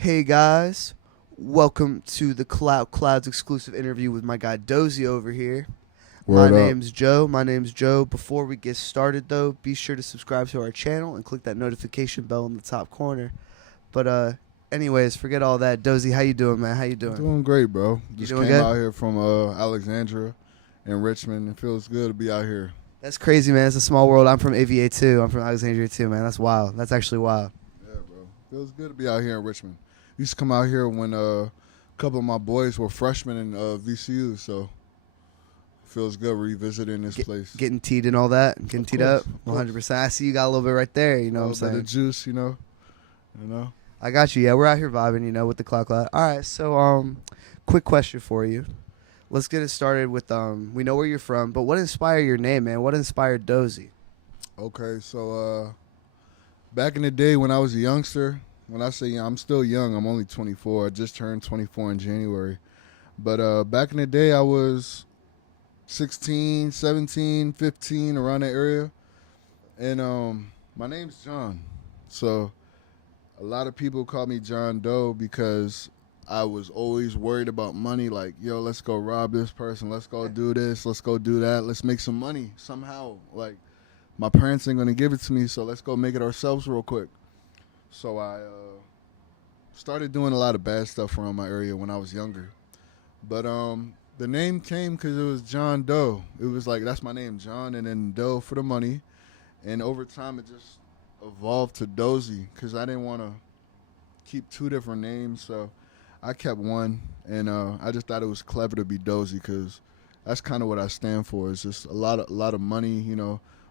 Hey guys, welcome to the Clouds exclusive interview with my guy Dozy over here. My Word up. name's Joe. My name's Joe. Before we get started though, be sure to subscribe to our channel and click that notification bell in the top corner. But anyways, forget all that. Dozy, how you doing, man? How you doing? Doing great, bro. You Just doing came good? out here from Alexandria in Richmond. It feels good to be out here. That's crazy, man. It's a small world. I'm from AVA too. I'm from Alexandria too, man. That's wild. That's actually wild. Yeah, bro. Feels good to be out here in Richmond. Used to come out here when a couple of my boys were freshmen in VCU, so feels good revisiting this place. Getting teed and all that. Getting Of teed course, up. of course. 100%. I see you got a little bit right there. You know A what I'm little bit saying? of juice, you know. I got you. Yeah, we're out here vibing, with the cloud. All right, so quick question for you. Let's get it started with we know where you're from, but what inspired your name, man? What inspired Dozy? Okay, so back in the day when I was a youngster, when I say young, I'm still young. I'm only 24. I just turned 24 in January. But back in the day, I was 16, 17, 15, around that area. And my name's John. So a lot of people call me John Doe because I was always worried about money. Like, yo, let's go rob this person. Let's go do this. Let's go do that. Let's make some money somehow. Like, my parents ain't going to give it to me, so let's go make it ourselves real quick. So I started doing a lot of bad stuff around my area when I was younger. But the name came because it was John Doe. It was like, that's my name, John, and then Doe for the money. And over time, it just evolved to Dozy because I didn't want to keep two different names. So I kept one, and I just thought it was clever to be Dozy because that's kind of what I stand for. It's just a lot of money,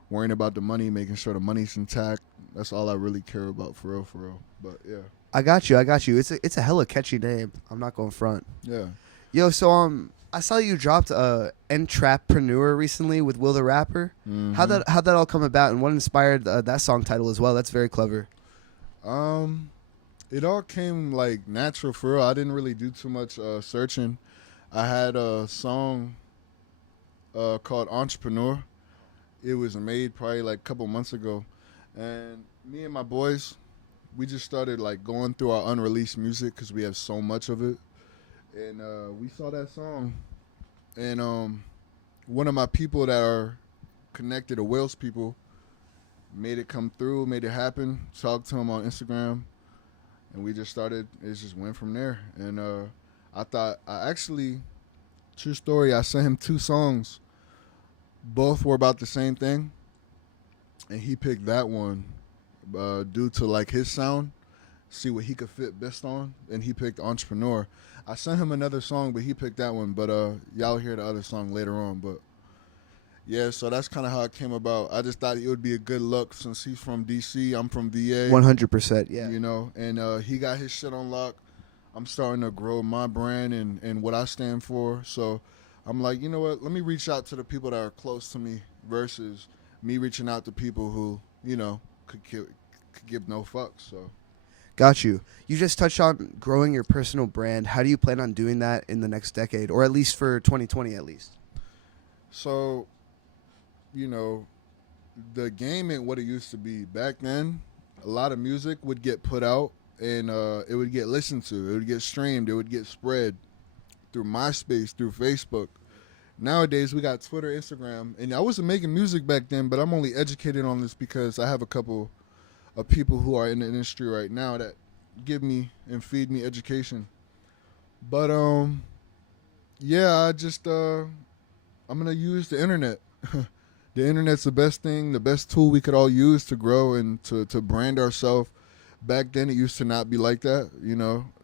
worrying about the money, making sure the money's intact. That's all I really care about, for real. But yeah, I got you. I got you. It's a hella catchy name. I'm not going front. yeah. Yo, so I saw you dropped Entrapreneur recently with Will the Rapper. Mm-hmm. How'd that all come about, and what inspired that song title as well? That's very clever. It all came like natural for real. I didn't really do too much searching. I had a song called Entrepreneur. It was made probably like a couple months ago, and me and my boys, we just started like going through our unreleased music because we have so much of it, and we saw that song, and one of my people that are connected to Wales people made it come through, made it happen. Talked to him on Instagram, and we just started. It just went from there, and I actually, true story, I sent him two songs. Both were about the same thing, and he picked that one due to like his sound, see what he could fit best on, and he picked Entrepreneur. I sent him another song, but he picked that one. But y'all hear the other song later on. But yeah, so that's kind of how it came about. I just thought it would be a good look since he's from DC, I'm from VA. 100%. Yeah. And he got his shit on lock. I'm starting to grow my brand and what I stand for. So I'm like, you know what? Let me reach out to the people that are close to me versus me reaching out to people who, could give no fucks. So Got you. You just touched on growing your personal brand. How do you plan on doing that in the next decade, or at least for 2020 at least? So, the game ain't what it used to be. Back then, a lot of music would get put out and it would get listened to. It would get streamed. It would get spread through MySpace, through Facebook. Nowadays, we got Twitter, Instagram. And I wasn't making music back then, but I'm only educated on this because I have a couple of people who are in the industry right now that give me and feed me education. But, yeah, I'm going to use the internet. The internet's the best thing, the best tool we could all use to grow and to brand ourselves. Back then, it used to not be like that.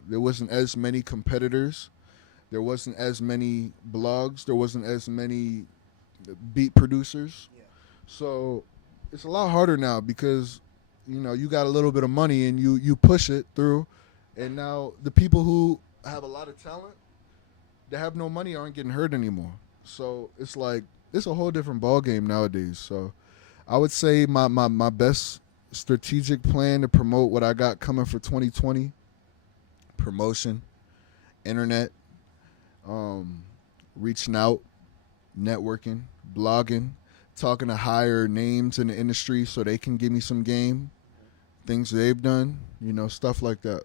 There wasn't as many competitors. There wasn't as many blogs. There wasn't as many beat producers. Yeah. So it's a lot harder now because, you got a little bit of money and you push it through. And now the people who have a lot of talent, that have no money aren't getting hurt anymore. So it's like, it's a whole different ball game nowadays. So I would say my best strategic plan to promote what I got coming for 2020, promotion, internet, reaching out, networking, blogging, talking to higher names in the industry so they can give me some game, things they've done, stuff like that.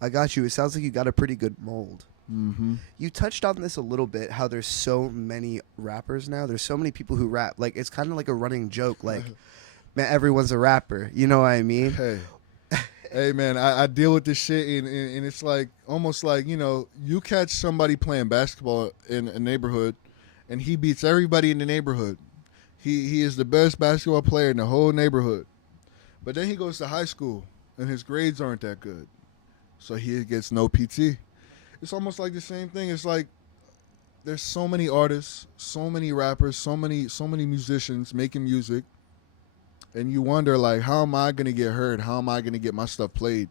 I got you. It sounds like you got a pretty good mold. Mm-hmm. You touched on this a little bit, how there's so many rappers now. There's so many people who rap. Like, it's kind of like a running joke. Like, man, everyone's a rapper. You know what I mean? Hey. Hey, man, I deal with this shit, and it's like almost like, you catch somebody playing basketball in a neighborhood, and he beats everybody in the neighborhood. He is the best basketball player in the whole neighborhood. But then he goes to high school, and his grades aren't that good. So he gets no PT. It's almost like the same thing. It's like there's so many artists, so many rappers, so many musicians making music. And you wonder, like, how am I going to get heard? How am I going to get my stuff played?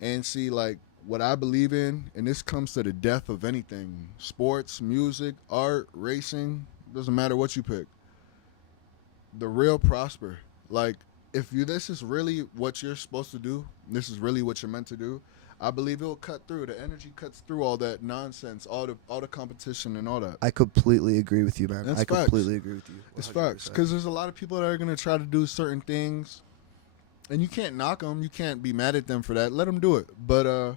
And see, like, what I believe in, and this comes to the death of anything, sports, music, art, racing, doesn't matter what you pick. The real prosper. Like, if this is really what you're supposed to do, this is really what you're meant to do, I believe it will cut through. The energy cuts through all that nonsense, all the competition and all that. I completely agree with you, man. That's I facts. completely agree with you. 100%. It's facts. Because there's a lot of people that are going to try to do certain things, and you can't knock them. You can't be mad at them for that. Let them do it. But,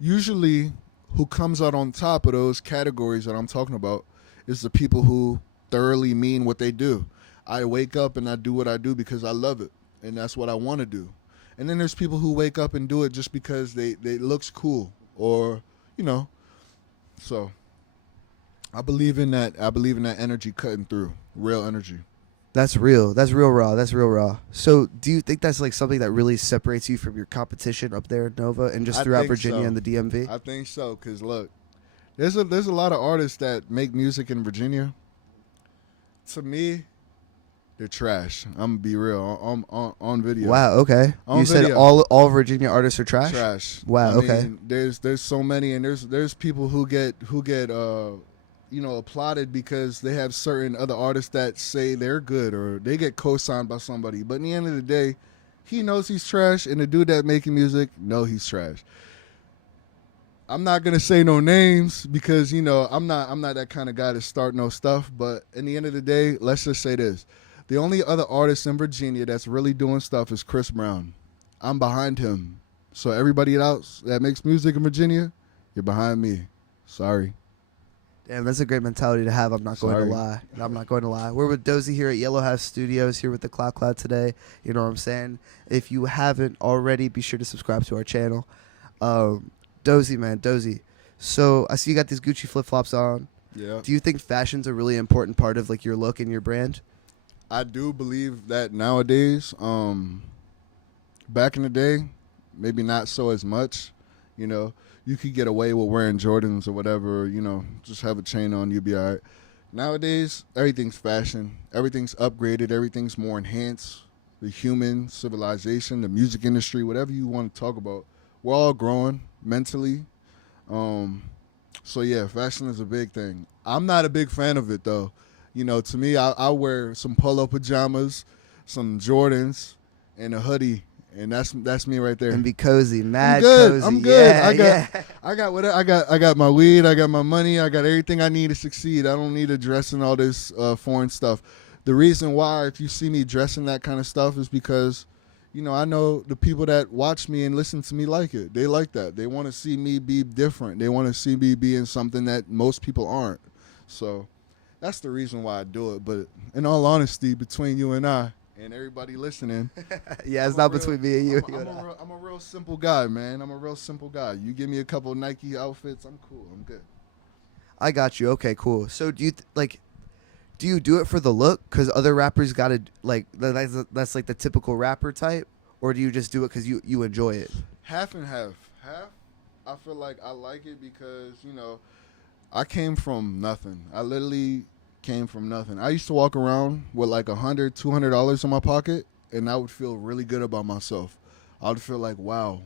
usually who comes out on top of those categories that I'm talking about is the people who thoroughly mean what they do. I wake up and I do what I do because I love it, and that's what I want to do. And then there's people who wake up and do it just because they looks cool or, So I believe in that. I believe in that energy cutting through, real energy. That's real. That's real raw. That's real raw. So do you think that's like something that really separates you from your competition up there in Nova and just throughout Virginia and the DMV? I think so, because look, there's a lot of artists that make music in Virginia. To me, they're trash. I'm gonna be real on video. Wow. Okay. On you video. said all Virginia artists are trash. Trash. Wow. I Okay. mean, there's so many, and there's people who get applauded because they have certain other artists that say they're good or they get co-signed by somebody. But in the end of the day, he knows he's trash, and the dude that making music know he's trash. I'm not gonna say no names because I'm not that kind of guy to start no stuff. But in the end of the day, let's just say this. The only other artist in Virginia that's really doing stuff is Chris Brown. I'm behind him. So everybody else that makes music in Virginia, you're behind me. Sorry. Damn, that's a great mentality to have. I'm not going to lie. I'm not going to lie. We're with Doesy here at YellowHouse Studios, here with the Cloud today. You know what I'm saying? If you haven't already, be sure to subscribe to our channel. Doesy, man, Doesy. So I see you got these Gucci flip-flops on. Yeah. Do you think fashion's a really important part of like your look and your brand? I do believe that nowadays. Back in the day, maybe not so as much. You could get away with wearing Jordans or whatever. Just have a chain on, you'll be all right. Nowadays, everything's fashion. Everything's upgraded. Everything's more enhanced. The human civilization, the music industry, whatever you want to talk about, we're all growing mentally. So yeah, fashion is a big thing. I'm not a big fan of it though. To me, I wear some polo pajamas, some Jordans, and a hoodie, and that's me right there. And be cozy, mad I'm good. cozy. I'm good. Yeah, I got my weed. I got my money. I got everything I need to succeed. I don't need to dress in all this foreign stuff. The reason why, if you see me dressing that kind of stuff, is because, I know the people that watch me and listen to me like it. They like that. They want to see me be different. They want to see me being something that most people aren't. So that's the reason why I do it. But in all honesty, between you and I and everybody listening, yeah, it's not between me and you. I'm a real simple guy, man. I'm a real simple guy. You give me a couple of Nike outfits, I'm cool. I'm good. I got you. Okay, cool. So do you do you do it for the look? Because other rappers got to that's like the typical rapper type, or do you just do it because you enjoy it? Half and half. Half, I feel like I like it because I came from nothing. I literally came from nothing. I used to walk around with like $100, $200 in my pocket, and I would feel really good about myself. I would feel like, wow,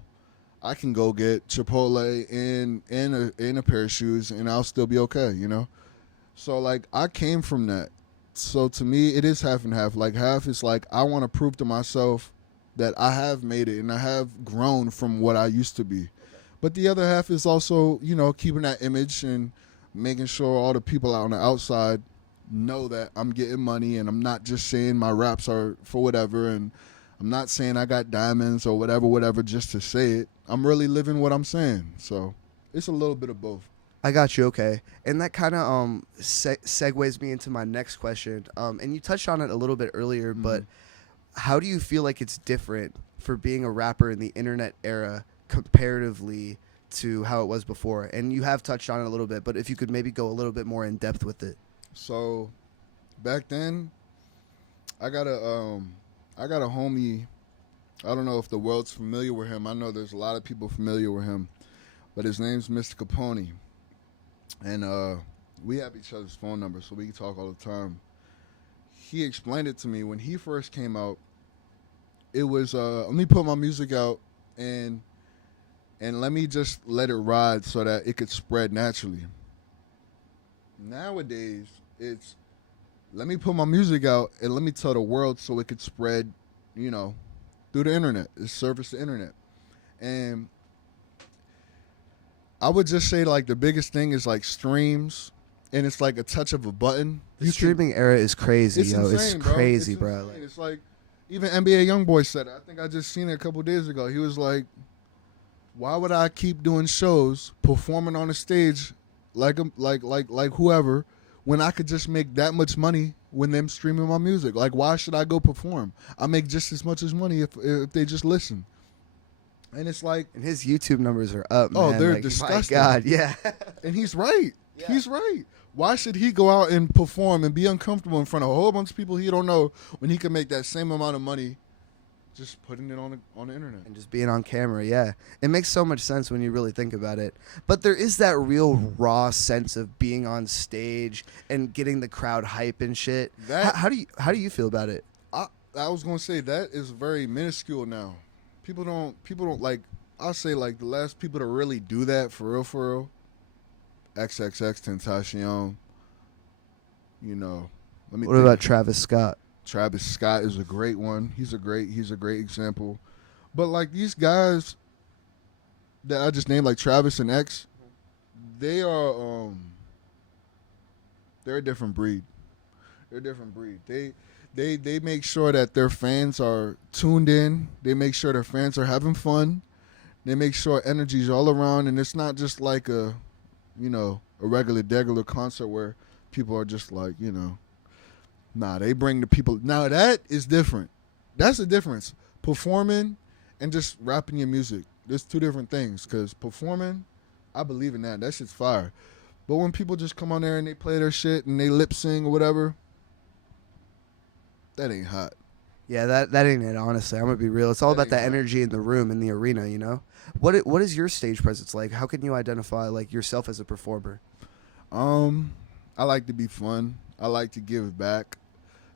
I can go get Chipotle and a pair of shoes, and I'll still be okay, So like I came from that. So to me, it is half and half. Like half is like I want to prove to myself that I have made it and I have grown from what I used to be. But the other half is also, keeping that image and making sure all the people out on the outside know that I'm getting money and I'm not just saying my raps are for whatever and I'm not saying I got diamonds or whatever, just to say it. I'm really living what I'm saying. So it's a little bit of both. I got you. Okay, and that kind of segues me into my next question. And you touched on it a little bit earlier, but how do you feel like it's different for being a rapper in the internet era comparatively to how it was before? And you have touched on it a little bit, but if you could maybe go a little bit more in depth with it. So back then, I got a homie. I don't know if the world's familiar with him. I know there's a lot of people familiar with him, but his name's Mr. Capone. And we have each other's phone numbers, so we can talk all the time. He explained it to me when he first came out. It was let me put my music out and let me just let it ride so that it could spread naturally. Nowadays, it's let me put my music out and let me tell the world so it could spread, through the internet. It's service the internet. And I would just say like the biggest thing is like streams, and it's like a touch of a button. The streaming era is crazy, it's yo. Insane, it's bro. crazy, it's bro. Insane. It's like even NBA YoungBoy said it. I think I just seen it a couple days ago. He was like, "Why would I keep doing shows, performing on a stage, like whoever, when I could just make that much money when them streaming my music? Like, why should I go perform? I make just as much as money if they just listen." And it's like, and his YouTube numbers are up, man. Oh, they're like, disgusting. My God, yeah. And he's right. Yeah. He's right. Why should he go out and perform and be uncomfortable in front of a whole bunch of people he don't know when he can make that same amount of money just putting it on the internet? And just being on camera, yeah. It makes so much sense when you really think about it. But there is that real raw sense of being on stage and getting the crowd hype and shit. How do you feel about it? I was gonna say that is very minuscule now. People don't like. I'll say like the last people to really do that for real. XXX Tentacion. Let me. What about Travis Scott? Travis Scott is a great one. He's a great example. But like these guys that I just named, like Travis and X, they are they're a different breed. They make sure that their fans are tuned in. They make sure their fans are having fun. They make sure energy's all around, and it's not just like a regular concert where people are just like, Nah, they bring the people. Now that is different. That's the difference. Performing and just rapping your music. There's two different things. Because performing, I believe in that. That shit's fire. But when people just come on there and they play their shit and they lip sing or whatever, that ain't hot. Yeah, that ain't it, honestly. I'm going to be real. It's all about the energy in the room, in the arena, What is your stage presence like? How can you identify like yourself as a performer? I like to be fun. I like to give back.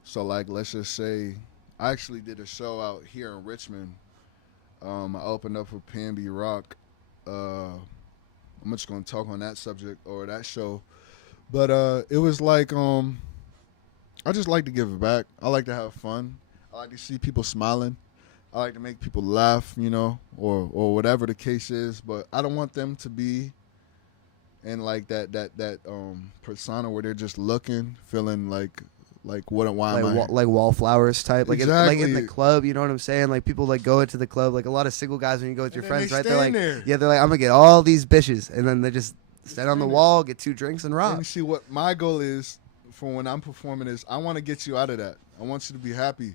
So like, let's just say I actually did a show out here in Richmond. I opened up for P&B Rock. I'm just going to talk on that subject or that show. But it was like I just like to give back. I like to have fun. I like to see people smiling. I like to make people laugh, or whatever the case is. But I don't want them to be in like that persona where they're just looking, feeling like what? Why am I? Like wallflowers type, like Exactly. in the club. You know what I'm saying? Like people like go into the club. Like a lot of single guys when you go with your friends, right? They're like, yeah, they're like, I'm gonna get all these bitches, and then they just stand on the wall, get 2 drinks, and rock. Let me see what my goal is for when I'm performing is. I want to get you out of that. I want you to be happy.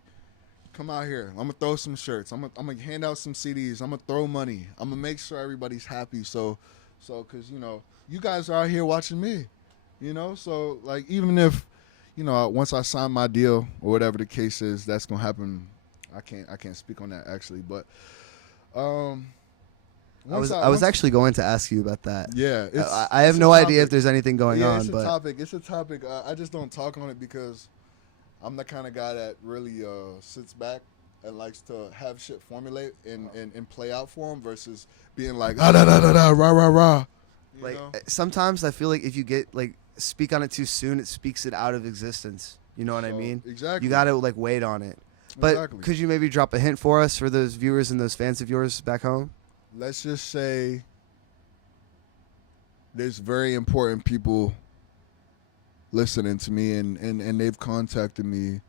Come out here. I'm gonna throw some shirts. I'm gonna hand out some CDs. I'm gonna throw money. I'm gonna make sure everybody's happy. So, because you guys are out here watching me. So like even if once I sign my deal or whatever the case is, that's gonna happen. I can't speak on that actually, but I was actually going to ask you about that. Yeah, I have no idea if there's anything going on. It's a topic. I just don't talk on it because I'm the kind of guy that really sits back and likes to have shit formulate and play out for him versus being like da da da da rah rah rah. Like sometimes I feel like if you get like speak on it too soon, it speaks it out of existence. You know what I mean? Exactly. You got to like wait on it. But exactly. Could you maybe drop a hint for us for those viewers and those fans of yours back home? Let's just say there's very important people listening to me and they've contacted me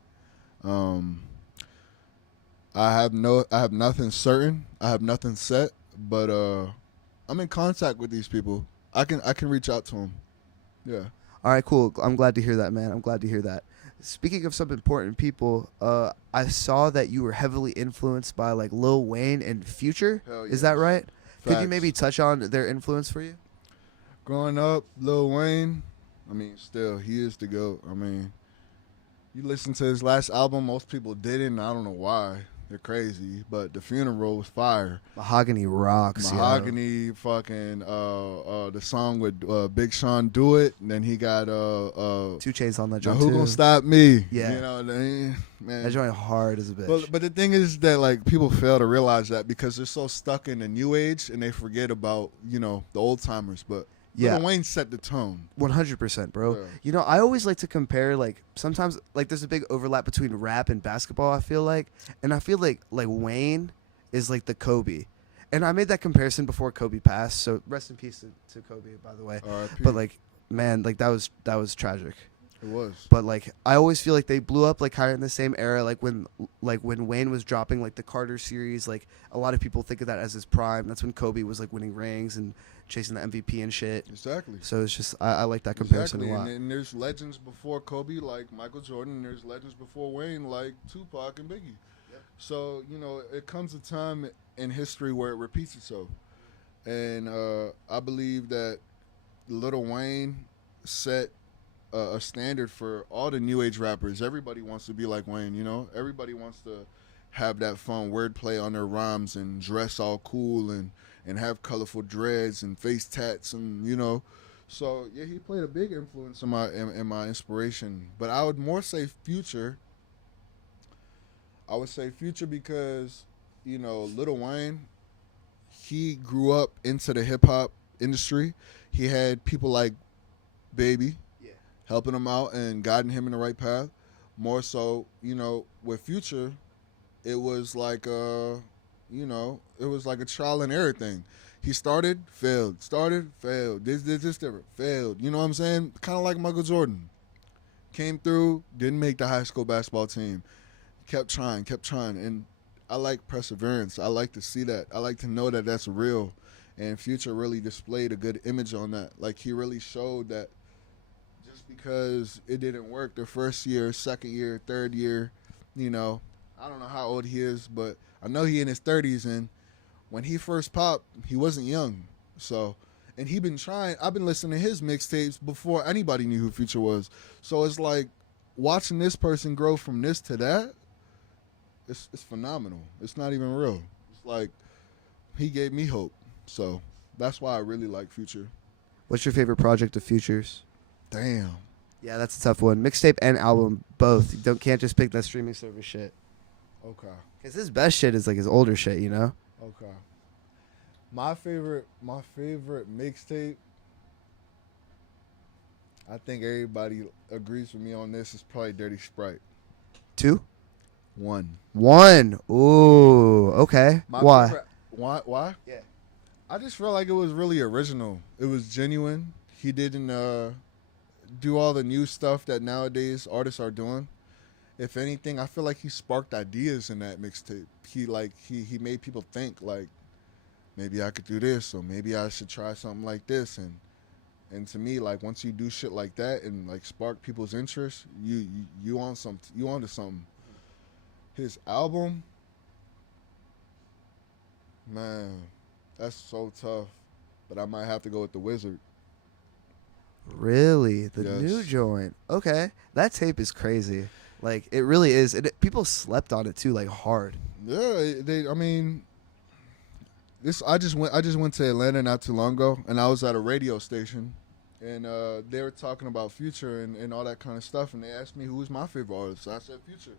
I have nothing certain. I have nothing set, but I'm in contact with these people. I can reach out to them. Yeah. All right, cool. I'm glad to hear that, man. I'm glad to hear that. Speaking of some important people, I saw that you were heavily influenced by like Lil Wayne and Future. Hell Is that yes. right? Could you Facts. maybe touch on their influence for you? Growing up, Lil Wayne, I mean, still, he is the GOAT. I mean, you listen to his last album, most people didn't. I don't know why. They're crazy. But The Funeral was fire. Mahogany rocks. Mahogany, fucking, the song with Big Sean, Do It. And then he got 2 Chainz on that Now joint Who too. Gonna Stop Me? Yeah. You know, man. That joint hard as a bitch. But the thing is that like people fail to realize that because they're so stuck in the new age and they forget about, you know, the old timers. But Yeah. Lil Wayne set the tone. 100%, bro. Yeah. You know, I always like to compare, like, sometimes, like, there's a big overlap between rap and basketball, I feel like. And I feel like Wayne is, like, the Kobe. And I made that comparison before Kobe passed, so rest in peace to Kobe, by the way. R.I.P. But, like, man, like, that was tragic. It was. But, like, I always feel like they blew up, like, kind of in the same era, like, when Wayne was dropping, like, the Carter series, like, a lot of people think of that as his prime. That's when Kobe was, like, winning rings and chasing the MVP and shit. Exactly. So it's just, I like that comparison Exactly. a lot. And there's legends before Kobe like Michael Jordan, and there's legends before Wayne like Tupac and Biggie. Yep. So, you know, it comes a time in history where it repeats itself. And I believe that Lil Wayne set a standard for all the new age rappers. Everybody wants to be like Wayne, you know? Everybody wants to have that fun wordplay on their rhymes and dress all cool and have colorful dreads and face tats and, you know. So, yeah, he played a big influence in my inspiration. But I would more say Future. I would say Future because, you know, Lil Wayne, he grew up into the hip-hop industry. He had people like Baby helping him out and guiding him in the right path. More so, you know, with Future, it was like you know, it was like a trial and error thing. He started, failed, failed. This different, failed. You know what I'm saying? Kind of like Michael Jordan. Came through, didn't make the high school basketball team. Kept trying. And I like perseverance. I like to see that. I like to know that that's real. And Future really displayed a good image on that. Like, he really showed that just because it didn't work the first year, second year, third year, you know, I don't know how old he is, but I know he in his 30s, and when he first popped, he wasn't young. So, and he been trying. I've been listening to his mixtapes before anybody knew who Future was. So it's like watching this person grow from this to that. It's phenomenal. It's not even real. It's like he gave me hope. So that's why I really like Future. What's your favorite project of Future's? Damn. Yeah, that's a tough one. Mixtape and album, both. You can't just pick that streaming service shit. Okay. Because his best shit is like his older shit, you know? Okay. My favorite mixtape, I think everybody agrees with me on this, is probably Dirty Sprite. 2? 1. 1. Ooh, okay. Why? Why? Yeah. I just felt like it was really original. It was genuine. He didn't do all the new stuff that nowadays artists are doing. If anything, I feel like he sparked ideas in that mixtape. He made people think like, maybe I could do this, or maybe I should try something like this. And to me, like, once you do shit like that and like spark people's interest, you onto something. His album, man, that's so tough. But I might have to go with The Wizard. Really? The Yes. new joint. Okay. That tape is crazy. Like, it really is. People slept on it too, like, hard. Yeah, I mean, I just went to Atlanta not too long ago, and I was at a radio station, and they were talking about Future and all that kind of stuff, and they asked me who was my favorite artist. So I said Future.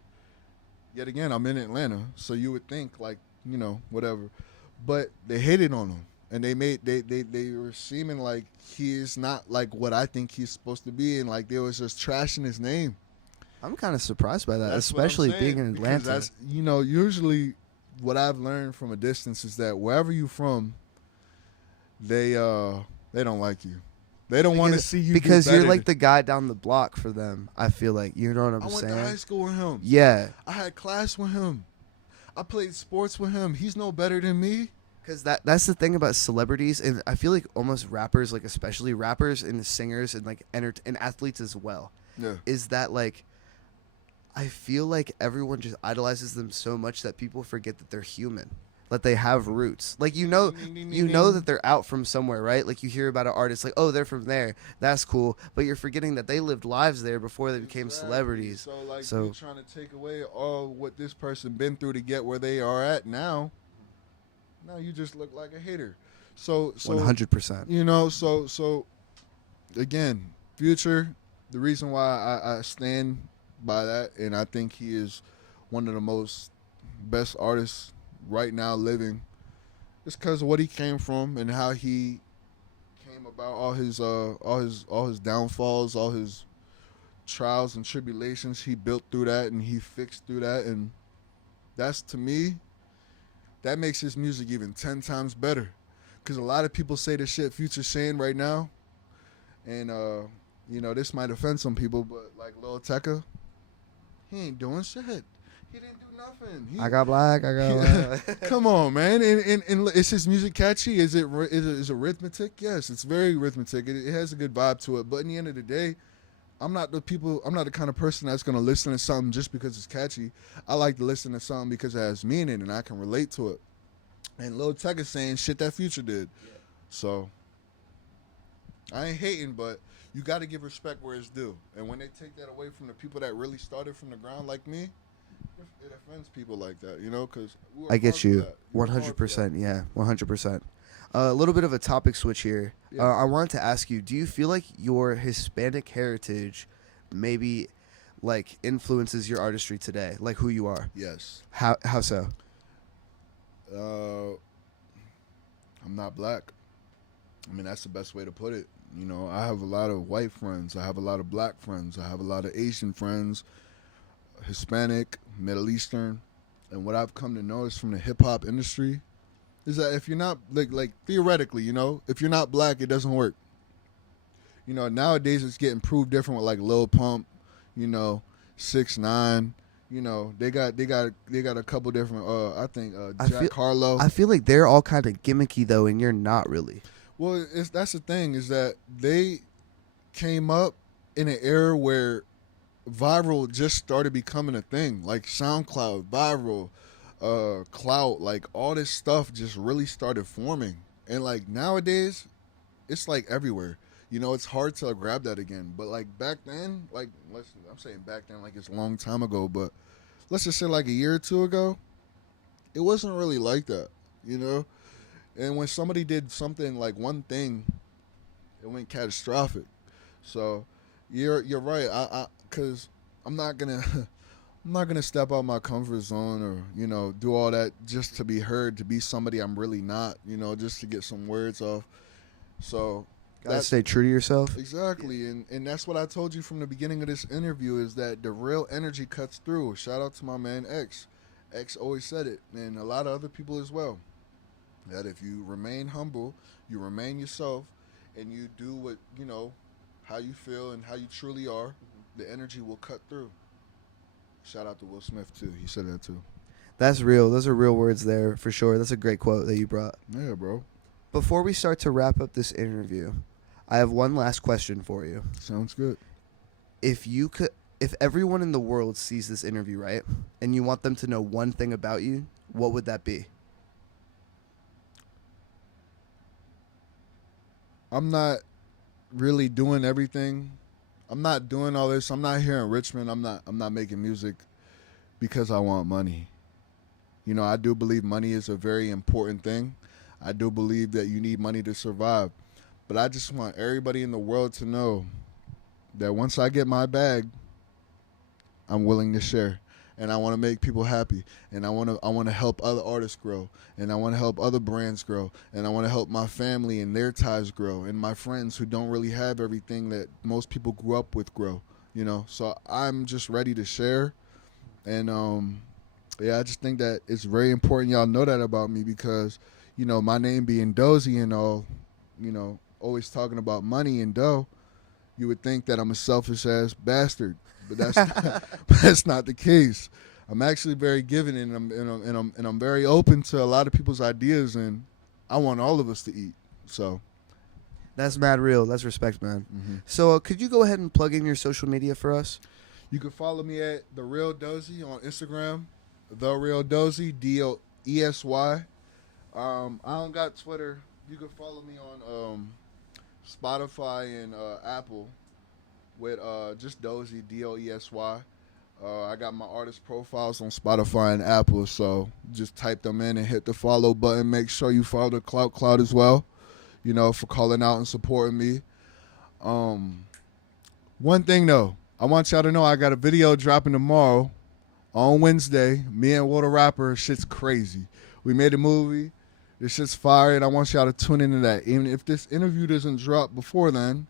Yet again, I'm in Atlanta, so you would think like, you know, whatever, but they hated on him, and they were seeming like he is not like what I think he's supposed to be, and like they was just trashing his name. I'm kind of surprised by that, That's what I'm especially saying, being in because Atlanta. that's, you know, usually what I've learned from a distance is that wherever you're from, they don't like you. They don't want to see you because do you're better. like the guy down the block for them. I feel like, you know what I'm I went saying? to high school with him. Yeah. I had class with him. I played sports with him. He's no better than me. Because that's the thing about celebrities, and I feel like almost rappers, like especially rappers and singers and like and athletes as well, Yeah. is that like I feel like everyone just idolizes them so much that people forget that they're human, that they have roots. Like you know that they're out from somewhere, right? Like you hear about an artist, like, oh, they're from there, that's cool, but you're forgetting that they lived lives there before they became celebrities. So like you're trying to take away all what this person been through to get where they are at now. Now you just look like a hater. So 100%. You know, so again, Future, the reason why I stand by that, and I think he is one of the most best artists right now living, is because of what he came from and how he came about, all his downfalls, all his trials and tribulations. He built through that and he fixed through that, and that's, to me, that makes his music even 10 times better. Because a lot of people say the shit Future's saying right now, and you know, this might offend some people, but like Lil Tecca, he ain't doing shit. He didn't do nothing. I got black. Come on, man. And is his music catchy? Is it arithmetic? Yes, it's very arithmetic. It has a good vibe to it. But in the end of the day, I'm not the kind of person that's going to listen to something just because it's catchy. I like to listen to something because it has meaning and I can relate to it. And Lil Tecca saying shit that Future did. Yeah. So I ain't hating, but you got to give respect where it's due. And when they take that away from the people that really started from the ground like me, it offends people like that, you know, because I get you. 100%. Yeah, 100%. A little bit of a topic switch here. Yeah. I wanted to ask you, do you feel like your Hispanic heritage maybe like influences your artistry today, like who you are? Yes. How so? I'm not black. I mean, that's the best way to put it. You know, I have a lot of white friends. I have a lot of black friends. I have a lot of Asian friends, Hispanic, Middle Eastern. And what I've come to notice from the hip-hop industry is that if you're not, like theoretically, you know, if you're not black, it doesn't work. You know, nowadays it's getting proved different with like Lil Pump, you know, 6ix9ine. You know, they got a couple different. I think Jack Harlow. I feel like they're all kind of gimmicky though, and you're not really. Well, that's the thing, is that they came up in an era where viral just started becoming a thing. Like SoundCloud, viral, clout, like all this stuff just really started forming. And like nowadays, it's like everywhere. You know, it's hard to grab that again. But like back then, like I'm saying back then like it's a long time ago, but let's just say like a year or two ago, it wasn't really like that, you know? And when somebody did something, like one thing, it went catastrophic. So you're right. Cause I'm not gonna step out my comfort zone or, you know, do all that just to be heard, to be somebody I'm really not, you know, just to get some words off. So gotta stay true to yourself. Exactly. Yeah. And that's what I told you from the beginning of this interview, is that the real energy cuts through. Shout out to my man X. X always said it, and a lot of other people as well, that if you remain humble, you remain yourself, and you do what, you know, how you feel and how you truly are, the energy will cut through. Shout out to Will Smith too. He said that too. That's real. Those are real words there for sure. That's a great quote that you brought. Yeah, bro. Before we start to wrap up this interview, I have one last question for you. Sounds good. If everyone in the world sees this interview, right, and you want them to know one thing about you, what would that be? I'm not really doing everything. I'm not doing all this. I'm not here in Richmond. I'm not making music because I want money. You know, I do believe money is a very important thing. I do believe that you need money to survive. But I just want everybody in the world to know that once I get my bag, I'm willing to share. And I want to make people happy. And I want to help other artists grow. And I want to help other brands grow. And I want to help my family and their ties grow. And my friends who don't really have everything that most people grew up with grow. You know, so I'm just ready to share. And yeah, I just think that it's very important y'all know that about me, because, you know, my name being Dozy and all, you know, always talking about money and dough, you would think that I'm a selfish ass bastard. But that's not the case. I'm actually very giving, and I'm very open to a lot of people's ideas, and I want all of us to eat. So That's mad real. That's respect, man. mm-hmm. So could you go ahead and plug in your social media for us? You can follow me at The Real Doesy on Instagram, The Real Doesy, DOESY. I don't got Twitter. You can follow me on Spotify and Apple with just Doesy, DOESY. I got my artist profiles on Spotify and Apple, so just type them in and hit the follow button. Make sure you follow the Cloud as well, you know, for calling out and supporting me. One thing, though, I want y'all to know I got a video dropping tomorrow on Wednesday. Me and Will the Rapper, shit's crazy. We made a movie. This shit's fire, and I want y'all to tune into that. Even if this interview doesn't drop before then,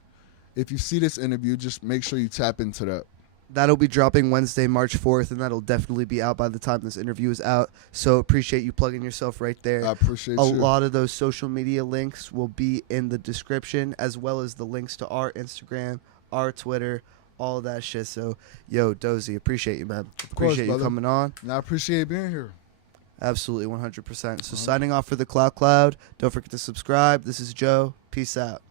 if you see this interview, just make sure you tap into that. That'll be dropping Wednesday, March 4th, and that'll definitely be out by the time this interview is out. So appreciate you plugging yourself right there. I appreciate A you. lot of those social media links will be in the description, as well as the links to our Instagram, our Twitter, all of that shit. So, yo, Dozy, appreciate you, man. Appreciate you coming on. And I appreciate being here. Absolutely, 100%. So signing off for the Cloud. Don't forget to subscribe. This is Joe. Peace out.